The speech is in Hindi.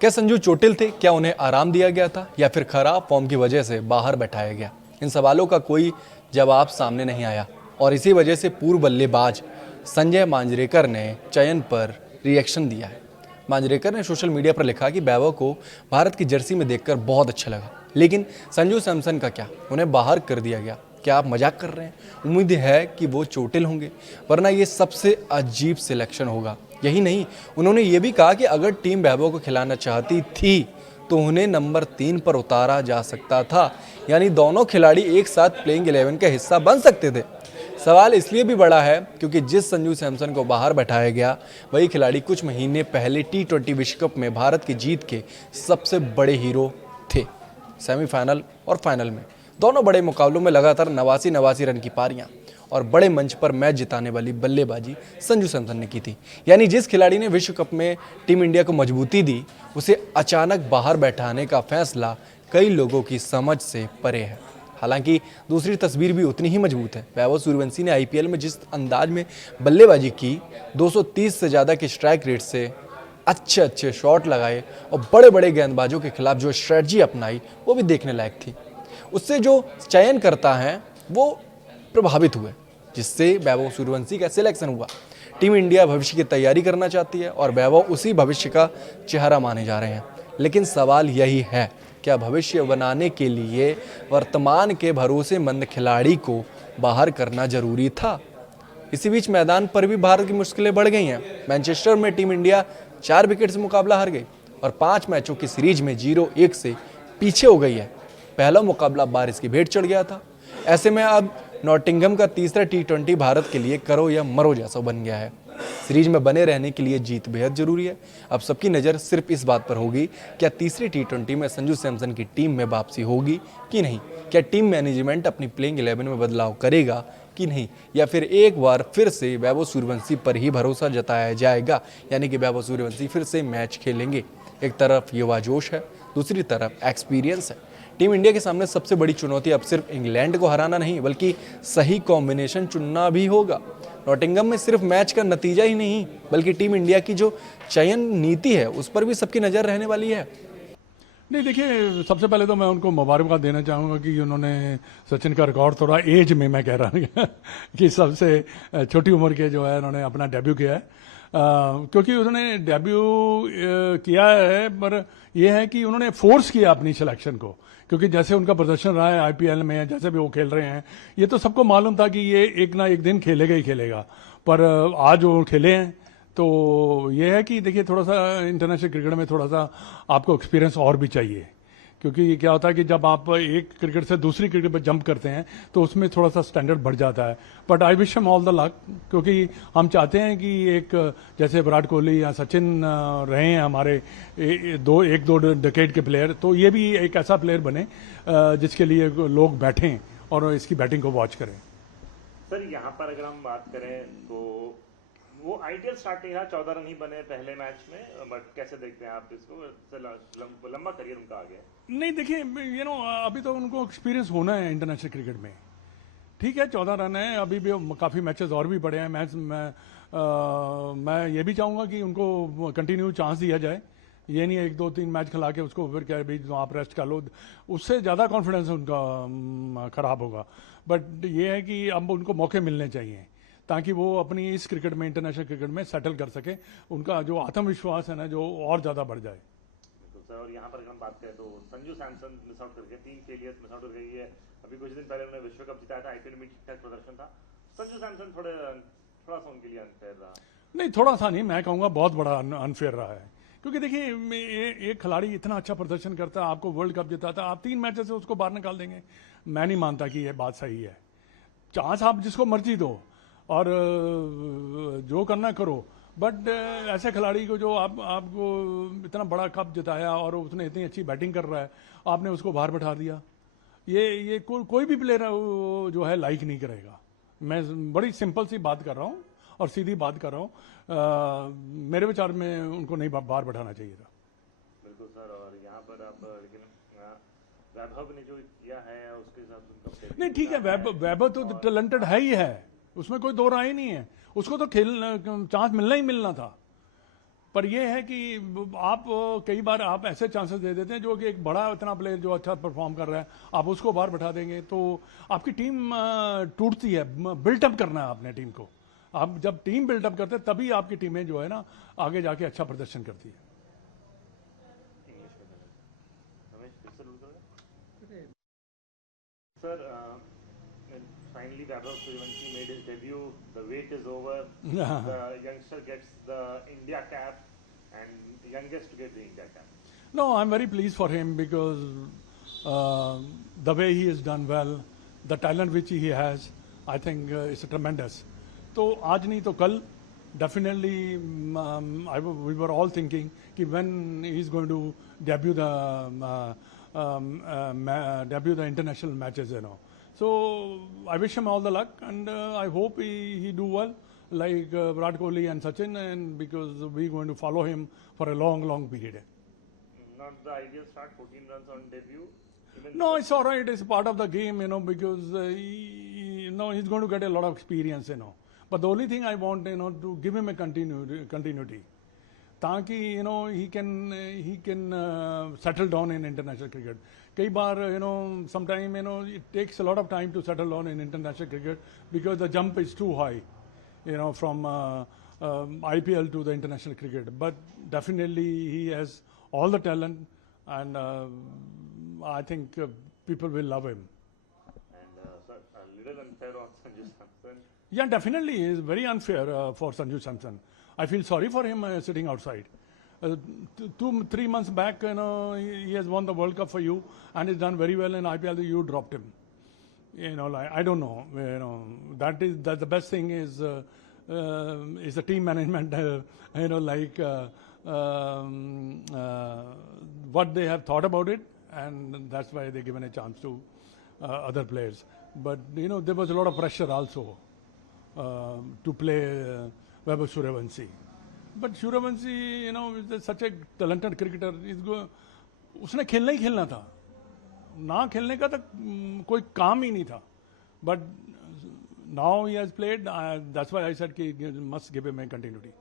क्या संजू चोटिल थे? क्या उन्हें आराम दिया गया था या फिर खराब फॉर्म की वजह से बाहर बैठाया गया? इन सवालों का कोई जवाब सामने नहीं आया और इसी वजह से पूर्व बल्लेबाज संजय मांजरेकर ने चयन पर रिएक्शन दिया है। मांजरेकर ने सोशल मीडिया पर लिखा कि वैभव को भारत की जर्सी में देखकर बहुत अच्छा लगा, लेकिन संजू सैमसन का क्या? उन्हें बाहर कर दिया गया। क्या आप मजाक कर रहे हैं? उम्मीद है कि वो चोटिल होंगे, वरना ये सबसे अजीब सिलेक्शन होगा। यही नहीं, उन्होंने ये भी कहा कि अगर टीम वैभव को खिलाना चाहती थी तो उन्हें नंबर 3 पर उतारा जा सकता था, यानी दोनों खिलाड़ी एक साथ प्लेइंग 11 का हिस्सा बन सकते थे। सवाल इसलिए भी बड़ा है क्योंकि जिस संजू सैमसन को बाहर बैठाया गया वही खिलाड़ी कुछ महीने पहले T20 विश्व कप में भारत की जीत के सबसे बड़े हीरो थे। सेमीफाइनल और फाइनल में दोनों बड़े मुकाबलों में लगातार 89 रन की पारियां और बड़े मंच पर मैच जिताने वाली बल्लेबाजी संजू सैमसन ने की थी। यानी जिस खिलाड़ी ने विश्व कप में टीम इंडिया को मजबूती दी, उसे अचानक बाहर बैठाने का फैसला कई लोगों की समझ से परे है। हालांकि दूसरी तस्वीर भी उतनी ही मजबूत है। वैभव सूर्यवंशी ने आईपीएल में जिस अंदाज में बल्लेबाजी की, 230 से ज़्यादा की स्ट्राइक रेट से अच्छे शॉट लगाए और बड़े बड़े गेंदबाजों के खिलाफ जो स्ट्रेटजी अपनाई, वो भी देखने लायक थी। उससे जो चयन करता है वो प्रभावित हुए, जिससे वैभव सूर्यवंशी का सिलेक्शन हुआ। टीम इंडिया भविष्य की तैयारी करना चाहती है और वैभव उसी भविष्य का चेहरा माने जा रहे हैं। लेकिन सवाल यही है, क्या भविष्य बनाने के लिए वर्तमान के भरोसेमंद खिलाड़ी को बाहर करना जरूरी था? इसी बीच मैदान पर भी भारत की मुश्किलें बढ़ गई हैं। मैनचेस्टर में टीम इंडिया 4 विकेट से मुकाबला हार गई और 5 मैचों की सीरीज में 0-1 से पीछे हो गई है। पहला मुकाबला बारिश की भेंट चढ़ गया था। ऐसे में अब नॉटिंघम का तीसरा T20 भारत के लिए करो या मरो जैसा बन गया है। सीरीज में बने रहने के लिए जीत बेहद जरूरी है। अब सबकी नज़र सिर्फ इस बात पर होगी, क्या तीसरी T20 में संजू सैमसन की टीम में वापसी होगी कि नहीं? क्या टीम मैनेजमेंट अपनी प्लेइंग 11 में बदलाव करेगा कि नहीं, या फिर एक बार फिर से वैभव सूर्यवंशी पर ही भरोसा जताया जाएगा, यानी कि वैभव सूर्यवंशी फिर से मैच खेलेंगे? एक तरफ युवा जोश है, दूसरी तरफ एक्सपीरियंस है। टीम इंडिया के सामने सबसे बड़ी चुनौती अब सिर्फ इंग्लैंड को हराना नहीं, बल्कि सही कॉम्बिनेशन चुनना भी होगा। नॉटिंघम में सिर्फ मैच का नतीजा ही नहीं, बल्कि टीम इंडिया की जो चयन नीति है उस पर भी सबकी नज़र रहने वाली है। नहीं, देखिए, सबसे पहले तो मैं उनको मुबारकबाद देना चाहूँगा कि उन्होंने सचिन का रिकॉर्ड तोड़ा। एज में मैं कह रहा हूँ कि सबसे छोटी उम्र के जो है उन्होंने अपना डेब्यू किया है। क्योंकि उन्होंने डेब्यू किया है, पर यह है कि उन्होंने फोर्स किया अपनी सिलेक्शन को, क्योंकि जैसे उनका प्रदर्शन रहा है आईपीएल में, जैसे भी वो खेल रहे हैं, ये तो सबको मालूम था कि ये एक ना एक दिन खेलेगा ही खेलेगा। पर आज वो खेले हैं, तो ये है कि देखिए, थोड़ा सा इंटरनेशनल क्रिकेट में थोड़ा सा आपको एक्सपीरियंस और भी चाहिए, क्योंकि क्या होता है कि जब आप एक क्रिकेट से दूसरी क्रिकेट पर जंप करते हैं तो उसमें थोड़ा सा स्टैंडर्ड बढ़ जाता है। But I wish him all the luck, क्योंकि हम चाहते हैं कि एक जैसे विराट कोहली या सचिन रहे हैं हमारे एक दो डेकेड के प्लेयर, तो ये भी एक ऐसा प्लेयर बने जिसके लिए लोग बैठें और इसकी बैटिंग को वॉच करें। सर, यहाँ पर अगर हम बात करें तो वो आइडियल स्टार्ट नहीं रहा, 14 रन ही बने पहले मैच में, बट कैसे देखते हैं आप इसको? लंबा करियर उनका आ गया। नहीं, देखिए, अभी तो उनको एक्सपीरियंस होना है इंटरनेशनल क्रिकेट में। ठीक है, 14 रन है, अभी भी काफ़ी मैचेस और भी पड़े हैं। मैं ये भी चाहूँगा कि उनको कंटिन्यू चांस दिया जाए। ये नहीं 1-2-3 मैच खिला के उसको फिर क्या भाई तो आप रेस्ट कर लो, उससे ज़्यादा कॉन्फिडेंस उनका ख़राब होगा। बट ये है कि अब उनको मौके मिलने चाहिए ताकि वो अपनी इस क्रिकेट में, इंटरनेशनल क्रिकेट में सेटल कर सके। उनका जो आत्मविश्वास है ना, जो और ज़्यादा बढ़ जाए। सर, और यहाँ पर अगर हम बात करें तो संजू सैमसन मिस आउट करके 3 फेलियर्स मिस आउट हो गई है। अभी कुछ दिन पहले उन्होंने विश्व कप जिताया था, आईपीएल में ठीक ठाक प्रदर्शन था। संजू सैमसन थोड़ा सा उनके लिए अनफेयर रहा। नहीं, थोड़ा सा नहीं, मैं कहूँगा बहुत बड़ा अनफेयर रहा है। क्योंकि देखिए, एक खिलाड़ी इतना अच्छा प्रदर्शन करता है, आपको वर्ल्ड कप जिताता है, आप 3 मैचेस से उसको बाहर निकाल देंगे? मैं नहीं मानता कि यह बात सही है। चांस आप जिसको मर्जी दो और जो करना करो, बट ऐसे खिलाड़ी को जो आपको इतना बड़ा कप जिताया और उसने इतनी अच्छी बैटिंग कर रहा है, आपने उसको बाहर बैठा दिया। ये कोई भी प्लेयर जो है लाइक नहीं करेगा। मैं बड़ी सिंपल सी बात कर रहा हूँ और सीधी बात कर रहा हूँ। मेरे विचार में उनको नहीं बाहर बैठाना चाहिए था। बिल्कुल सर, और यहाँ पर आप लेकिन वैभव ने जो किया है उसके साथ नहीं, ठीक है, वैभव तो टैलेंटेड है ही है, उसमें कोई दो राय नहीं है। उसको तो चांस मिलना ही मिलना था। पर ये है कि आप कई बार आप ऐसे चांसेस दे देते हैं जो कि एक बड़ा इतना प्लेयर जो अच्छा परफॉर्म कर रहा है आप उसको बाहर बैठा देंगे तो आपकी टीम टूटती है। बिल्टअप करना है आपने टीम को। आप जब टीम बिल्डअप करते हैं तभी आपकी टीमें जो है ना आगे जाके अच्छा प्रदर्शन करती है। इंग्लिश में रमेश फिर से लूज करोगे sir? Finally, Vaibhav Suryavanshi made his debut. The wait is over. The youngster gets the India cap, and the youngest to get the India cap. No, I'm very pleased for him because the way he has done well, the talent which he has, I think is tremendous. तो आज नहीं तो कल definitely we were all thinking कि when he is going to debut the international matches, you know. So I wish him all the luck, and I hope he do well like Virat Kohli and Sachin, and because we're going to follow him for a long period. Not the ideal start, 14 runs on debut. No, it's all right. It's part of the game, you know, because he's going to get a lot of experience, you know. But the only thing I want, you know, to give him a continuity. ताकि he can settle down in international cricket. कई बार sometime it takes a lot of time to settle down in international cricket because the jump is too high, from IPL to the international cricket. But definitely he has all the talent, and I think people will love him. And sir, a little unfair on Sanju Samson. Yeah, definitely it is very unfair for Sanju Samson. I feel sorry for him sitting outside. 2-3 months back, he has won the World Cup for you and he's done very well in IPL. You dropped him. Like, I don't know. That's the best thing is the team management. What they have thought about it, and that's why they given a chance to other players. But there was a lot of pressure also to play Vaibhav Suryavanshi. But Suryavanshi, is such a talented cricketer. उसने खेलना ही खेलना था, ना खेलने का तो कोई काम ही नहीं था. But now he has played. That's why I said कि must give him a continuity.